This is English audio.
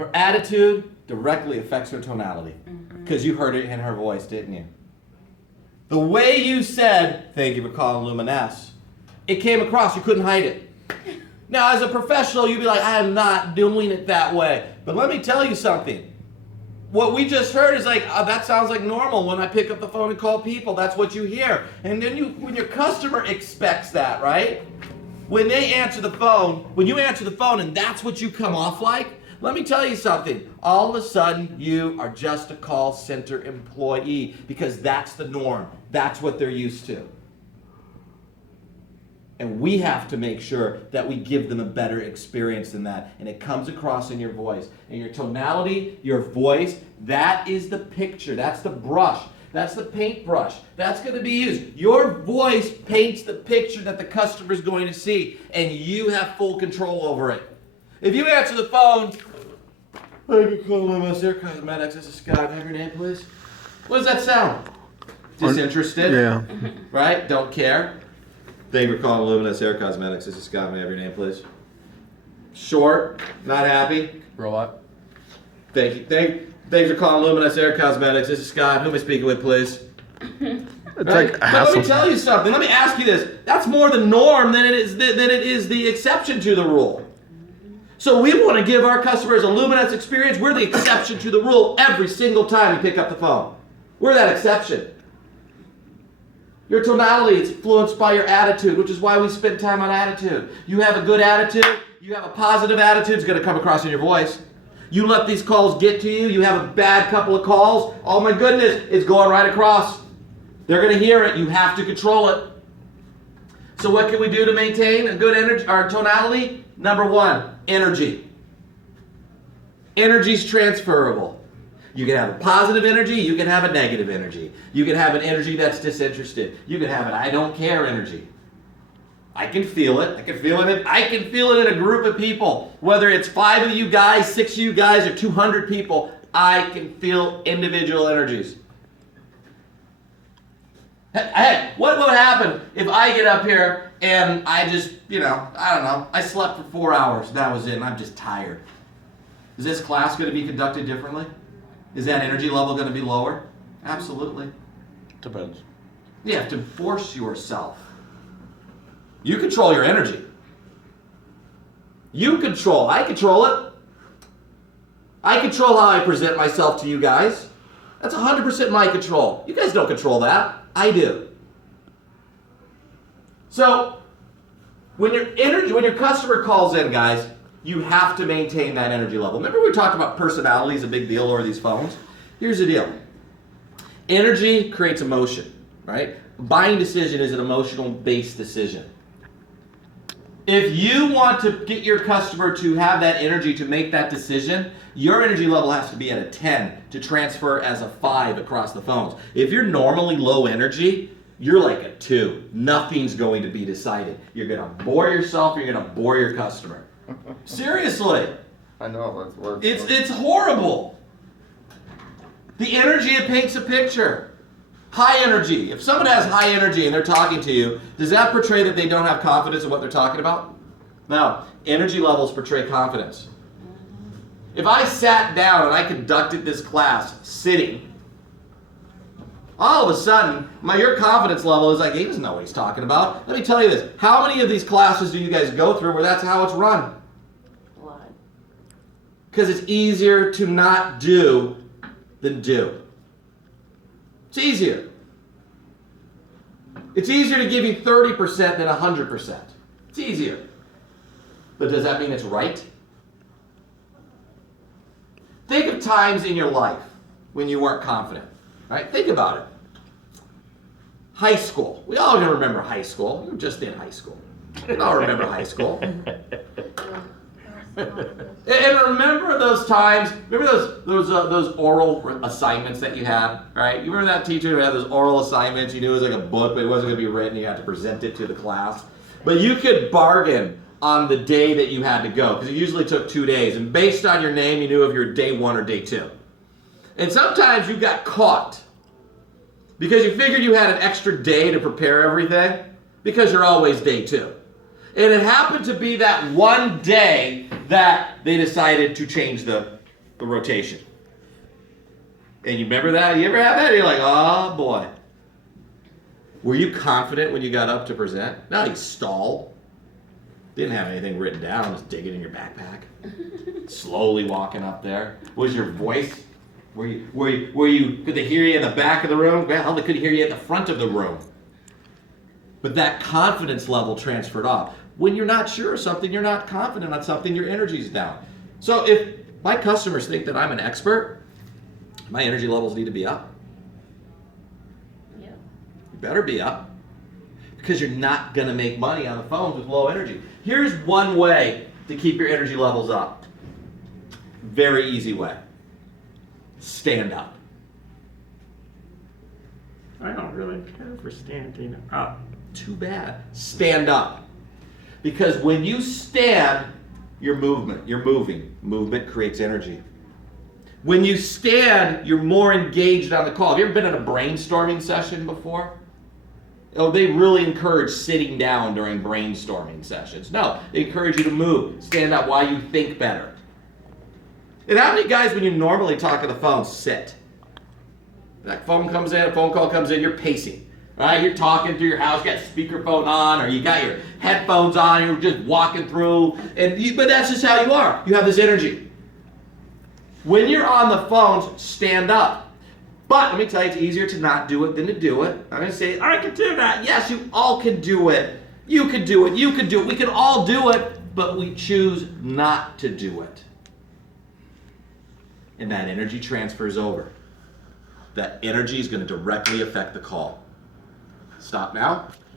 Her attitude directly affects her tonality. Because you heard it in her voice, didn't you? The way you said, thank you for calling Luminous, it came across, you couldn't hide it. Now, as a professional, you'd be like, I am not doing it that way. But let me tell you something. What we just heard is like, that sounds like normal when I pick up the phone and call people. That's what you hear. And then when your customer expects that, right? When they answer the phone, when you answer the phone and that's what you come off like, let me tell you something. All of a sudden, you are just a call center employee because that's the norm. That's what they're used to. And we have to make sure that we give them a better experience than that. And it comes across in your voice. And your tonality, your voice, that is the picture. That's the brush. That's the paintbrush. That's going to be used. Your voice paints the picture that the customer is going to see. And you have full control over it. If you answer the phone, "Thank you for calling my Hair Cosmetics. This is Scott. Have your name, please." What does that sound? Disinterested? Yeah. Right? Don't care. "Thank you for calling Luminous Hair Cosmetics. This is Scott. May I have your name, please?" Short. Not happy. Robot. "Thank you. Thanks for calling Luminous Hair Cosmetics. This is Scott. Who am I speaking with, please?" It's Right? like a But hassle. let me tell you something. Let me ask you this. That's more the norm than it is the exception to the rule. So we want to give our customers a luminous experience. We're the exception to the rule every single time you pick up the phone. We're that exception. Your tonality is influenced by your attitude, which is why we spend time on attitude. You have a good attitude, you have a positive attitude, it's going to come across in your voice. You let these calls get to you, you have a bad couple of calls, oh my goodness, it's going right across. They're going to hear it, you have to control it. So what can we do to maintain a good energy, our tonality? Number one, energy. Energy's transferable. You can have a positive energy, you can have a negative energy. You can have an energy that's disinterested. You can have an I don't care energy. I can feel it. I can feel it in a group of people. Whether it's 5 of you guys, 6 of you guys, or 200 people, I can feel individual energies. Hey, what would happen if I get up here and I just, I don't know, I slept for 4 hours, and that was it, and I'm just tired. Is this class going to be conducted differently? Is that energy level going to be lower? Absolutely. Depends. You have to force yourself. You control your energy. I control it. I control how I present myself to you guys. That's 100% my control. You guys don't control that. I do. So, when your customer calls in, guys, you have to maintain that energy level. Remember we talked about personality is a big deal over these phones? Here's the deal. Energy creates emotion, right? A buying decision is an emotional-based decision. If you want to get your customer to have that energy to make that decision, your energy level has to be at a 10 to transfer as a 5 across the phones. If you're normally low energy, you're like a 2. Nothing's going to be decided. You're going to bore yourself, you're going to bore your customer. Seriously. I know. It's horrible. The energy, it paints a picture. High energy. If someone has high energy and they're talking to you, does that portray that they don't have confidence in what they're talking about? No. Energy levels portray confidence. If I sat down and I conducted this class sitting, all of a sudden, your confidence level is like, he doesn't know what he's talking about. Let me tell you this. How many of these classes do you guys go through where that's how it's run? A lot. Because it's easier to not do than do. It's easier. It's easier to give you 30% than 100%. It's easier. But does that mean it's right? Think of times in your life when you weren't confident. Right? Think about it. High school. We all remember high school. You were just in high school. We all remember high school. And remember those times, remember those oral assignments that you had, right? You remember that teacher who had those oral assignments, you knew it was like a book, but it wasn't going to be written, you had to present it to the class. But you could bargain on the day that you had to go, because it usually took 2 days, and based on your name, you knew if you were day 1 or day 2. And sometimes you got caught, because you figured you had an extra day to prepare everything, because you're always day 2. And it happened to be that one day that they decided to change the the rotation. And you remember that? You ever have that? You're like, oh boy. Were you confident when you got up to present? No, you stalled. Didn't have anything written down, just digging in your backpack. Slowly walking up there. Was your voice? Were you, could they hear you in the back of the room? Well, hell, they could hear you at the front of the room. But that confidence level transferred off. When you're not sure of something, you're not confident on something, your energy's down. So if my customers think that I'm an expert, my energy levels need to be up. Yeah. You better be up. Because you're not going to make money on the phones with low energy. Here's one way to keep your energy levels up. Very easy way. Stand up. I don't really care for standing up. Too bad. Stand up. Because when you stand, you're moving. Movement creates energy. When you stand, you're more engaged on the call. Have you ever been in a brainstorming session before? Oh, they really encourage sitting down during brainstorming sessions. No, they encourage you to move, stand up while you think better. And how many guys, when you normally talk on the phone, sit? That phone comes in, a phone call comes in, you're pacing. Right? You're talking through your house, you got speakerphone on, or you got your headphones on, you're just walking through, but that's just how you are. You have this energy. When you're on the phones, stand up. But let me tell you, it's easier to not do it than to do it. I'm going to say, I can do that. Yes, you all can do it. You can do it. You can do it. We can all do it, but we choose not to do it. And that energy transfers over. That energy is going to directly affect the call. Stop now.